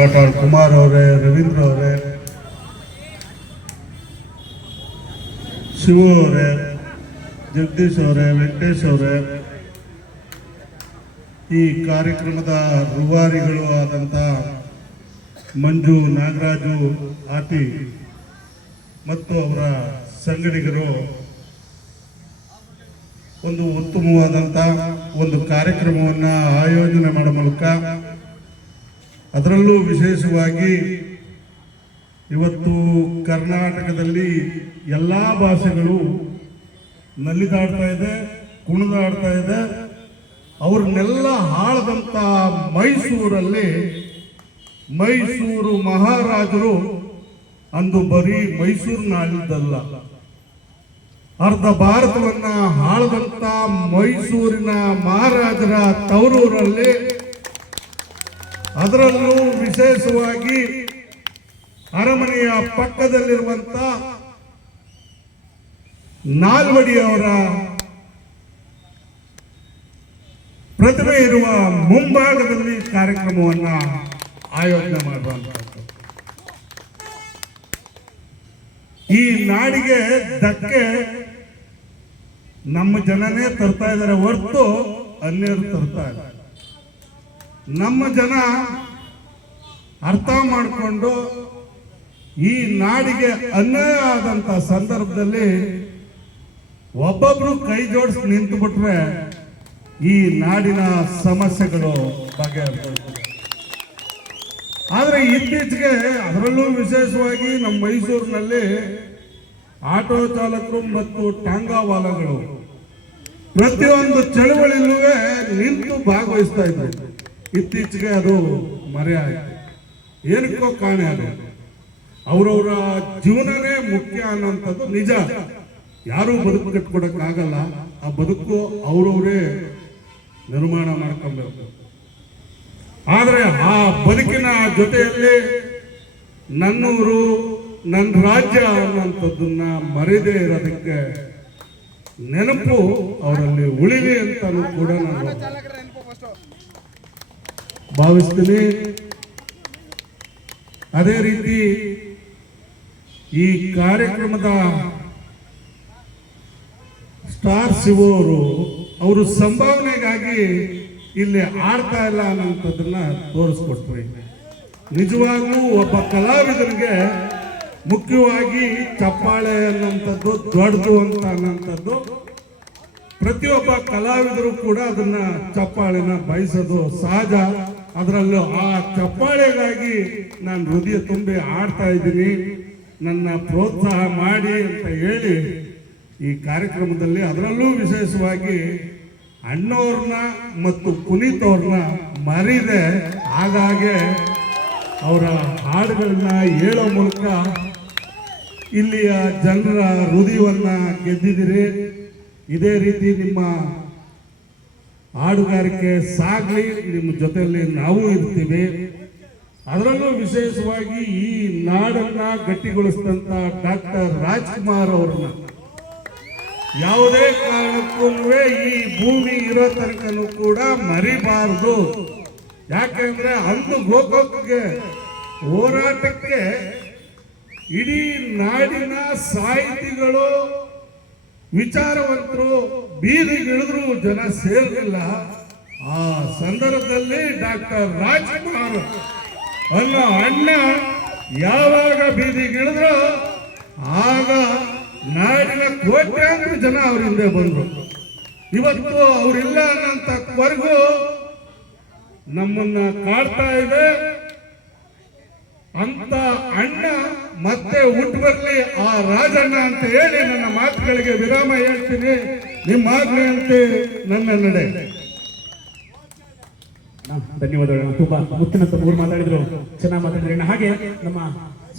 Doctor Kumar ಅವರೇ, ರವೀಂದ್ರ ಅವರೇ, ಶಿವ ಅವರೇ, ಜಗದೀಶ್ ಅವರೇ, ವೆಂಕಟೇಶ್ ಅವರೇ, ಈ ಕಾರ್ಯಕ್ರಮದ ರೂವಾರಿಗಳು ಆದಂಥ ಮಂಜು ನಾಗರಾಜು ಆತಿ ಮತ್ತು ಅವರ ಸಂಗಡಿಗರು. ಒಂದು ಉತ್ತಮವಾದಂಥ ಒಂದು ಕಾರ್ಯಕ್ರಮವನ್ನು ಆಯೋಜನೆ ಮಾಡೋ ಮೂಲಕ ಅದರಲ್ಲೂ ವಿಶೇಷವಾಗಿ ಇವತ್ತು ಕರ್ನಾಟಕದಲ್ಲಿ ಎಲ್ಲ ಭಾಷೆಗಳು ನಲಿದಾಡ್ತಾ ಇದೆ, ಕುಣಿದಾಡ್ತಾ ಇದೆ. ಅವ್ರನ್ನೆಲ್ಲ ಹಾಳದಂತ ಮೈಸೂರಲ್ಲಿ ಮೈಸೂರು ಮಹಾರಾಜರು ಅಂದು ಬರೀ ಮೈಸೂರಿನ ಆಳಿದ್ದಲ್ಲ ಅರ್ಧ ಭಾರತವನ್ನ ಆಳದಂತ ಮೈಸೂರಿನ ಮಹಾರಾಜರ ತವರೂರಲ್ಲಿ ಅದರಲ್ಲೂ ವಿಶೇಷವಾಗಿ ಅರಮನೆಯ ಪಕ್ಕದಲ್ಲಿರುವಂತ ನಾಲ್ವಡಿ ಅವರ ಪ್ರತಿಮೆ ಇರುವ ಮುಂಭಾಗದಲ್ಲಿ ಕಾರ್ಯಕ್ರಮವನ್ನ ಆಯೋಜನೆ ಮಾಡುವಂತಹದ್ದು. ಈ ನಾಡಿಗೆ ಧಕ್ಕೆ ನಮ್ಮ ಜನನೇ ತರ್ತಾ ಇದ್ದಾರೆ ಹೊರತು ಅನ್ಯರು ತರ್ತಾ ಇಲ್ಲ. ನಮ್ಮ ಜನ ಅರ್ಥ ಮಾಡಿಕೊಂಡು ಈ ನಾಡಿಗೆ ಅನ್ಯಾಯ ಆದಂತ ಸಂದರ್ಭದಲ್ಲಿ ಒಬ್ಬೊಬ್ರು ಕೈ ಜೋಡಿಸಿ ನಿಂತು ಬಿಟ್ರೆ ಈ ನಾಡಿನ ಸಮಸ್ಯೆಗಳು ಬಗ್ಗೆ ಆದರೆ ಇತ್ತೀಚೆಗೆ ಅದರಲ್ಲೂ ವಿಶೇಷವಾಗಿ ನಮ್ಮ ಮೈಸೂರಿನಲ್ಲಿ ಆಟೋ ಚಾಲಕರು ಮತ್ತು ಟ್ಯಾಂಗಾ ವಾಲಗಳು ಪ್ರತಿಯೊಂದು ಚಳವಳಿಯಲ್ಲೂ ನಿಂತು ಭಾಗವಹಿಸ್ತಾ ಇದ್ರು. ಇತ್ತೀಚೆಗೆ ಅದು ಮರೆಯಾಯಿತು ಏನಕ್ಕೋ ಕಾಣೆ ಅದು. ಅವರವರ ಜೀವನನೇ ಮುಖ್ಯ ಅನ್ನೋಂಥದ್ದು ನಿಜ. ಯಾರೂ ಬದುಕು ಕಟ್ಕೊಡಕ್ಕಾಗಲ್ಲ. ಆ ಬದುಕು ಅವರವರೇ ನಿರ್ಮಾಣ ಮಾಡ್ಕೊಬೇಕು. ಆದರೆ ಆ ಬದುಕಿನ ಜೊತೆಯಲ್ಲಿ ನನ್ನೂರು ನನ್ನ ರಾಜ್ಯ ಅನ್ನುವಂಥದ್ದನ್ನ ಮರೆಯದೇ ಇರೋದಕ್ಕೆ ನೆನಪು ಅವರಲ್ಲಿ ಉಳಿಲಿ ಅಂತಲೂ ಕೂಡ ನಾನು ಭಾವಿಸ್ತೀನಿ. ಅದೇ ರೀತಿ ಈ ಕಾರ್ಯಕ್ರಮದ ಸ್ಟಾರ್ ಶಿವರು ಅವರು ಸಂಭಾವನೆಗಾಗಿ ಇಲ್ಲಿ ಆಡ್ತಾ ಇಲ್ಲ ಅನ್ನೋಂಥದ್ದನ್ನ ತೋರಿಸ್ಕೊಟ್ರಿ ನಿಜವಾಗ್ಲೂ ಒಬ್ಬ ಕಲಾವಿದನಿಗೆ ಮುಖ್ಯವಾಗಿ ಚಪ್ಪಾಳೆ ಅನ್ನೋಂಥದ್ದು ದೊಡ್ಡದು ಅಂತ ಅನ್ನೋಂಥದ್ದು ಪ್ರತಿಯೊಬ್ಬ ಕಲಾವಿದರು ಕೂಡ ಅದನ್ನ ಚಪ್ಪಾಳೆನ ಬಯಸೋದು ಸಹಜ. ಅದರಲ್ಲೂ ಆ ಚಪ್ಪಾಳೆಗಾಗಿ ನಾನು ಹೃದಯ ತುಂಬಿ ಆಡ್ತಾ ಇದ್ದೀನಿ. ನನ್ನ ಪ್ರೋತ್ಸಾಹ ಮಾಡಿ ಅಂತ ಹೇಳಿ ಈ ಕಾರ್ಯಕ್ರಮದಲ್ಲಿ ಅದರಲ್ಲೂ ವಿಶೇಷವಾಗಿ ಅಣ್ಣವ್ರನ್ನ ಮತ್ತು ಪುನೀತ್ ಅವ್ರನ್ನ ಮರಿದೆ ಆಗಾಗೆ ಅವರ ಹಾಡುಗಳನ್ನ ಹೇಳೋ ಮೂಲಕ ಇಲ್ಲಿಯ ಜನರ ಹೃದಯವನ್ನ ಗೆದ್ದಿದ್ದೀರಿ. ಇದೇ ರೀತಿ ನಿಮ್ಮ ಹಾಡುಗಾರಿಕೆ ಸಾಗಲಿ ನಿಮ್ಮ ಜೊತೆಯಲ್ಲಿ ನಾವು ಇರ್ತೀವಿ. ಅದರಲ್ಲೂ ವಿಶೇಷವಾಗಿ ಈ ನಾಡನ್ನ ಗಟ್ಟಿಗೊಳಿಸಿದಂತ ಡಾಕ್ಟರ್ ರಾಜ್ಕುಮಾರ್ ಅವ್ರನ್ನ. ಯಾವುದೇ ಕಾರಣಕ್ಕೂ ಈ ಭೂಮಿ ಇರೋ ತನಕನೂ ಕೂಡ ಮರಿಬಾರದು. ಯಾಕೆಂದ್ರೆ ಅಂದು ಗೋಕಾಕ್ಗೆ ಹೋರಾಟಕ್ಕೆ ಇಡೀ ನಾಡಿನ ಸಾಹಿತಿಗಳು ವಿಚಾರವಂತರು ಬೀದಿಗಿಳಿದ್ರು ಜನ ಸೇರಲಿಲ್ಲ. ಆ ಸಂದರ್ಭದಲ್ಲಿ ಡಾಕ್ಟರ್ ರಾಜ್ಕುಮಾರ್ ಅನ್ನೋ ಅಣ್ಣ ಯಾವಾಗ ಬೀದಿಗಿಳಿದ್ರು ಆಗ ನಾಡಿನ ಕೋಟ್ಯಾಂತರ ಜನ ಅವ್ರ ಹಿಂದೆ ಬಂದ್ರು. ಇವತ್ತು ಅವರಿಲ್ಲ ಅನ್ನೋಂಥವರೆಗೂ ನಮ್ಮನ್ನ ಕಾಡ್ತಾ ಇದೆ. ಅಂತ ಅಣ್ಣ ಮತ್ತೆ ಹುಟ್ಟು ಬರಲಿ, ಆ ರಾಜಣ್ಣ ಅಂತ ಹೇಳಿ ನನ್ನ ಮಾತುಗಳಿಗೆ ವಿರಾಮ ಹೇಳ್ತೀನಿ. ನಿಮ್ಮ ಆಜ್ಞೆಯಂತೆ ನನ್ನ ನಡೆ. ಧನ್ಯವಾದಗಳು. ತುಂಬಾ ಮುತ್ತಿನ ಮೂರು ಮಾತಾಡಿದ್ರು. ಚೆನ್ನಾಗಿ ಮಾತಾಡಿದ್ರಿ. ಹಾಗೆ ನಮ್ಮ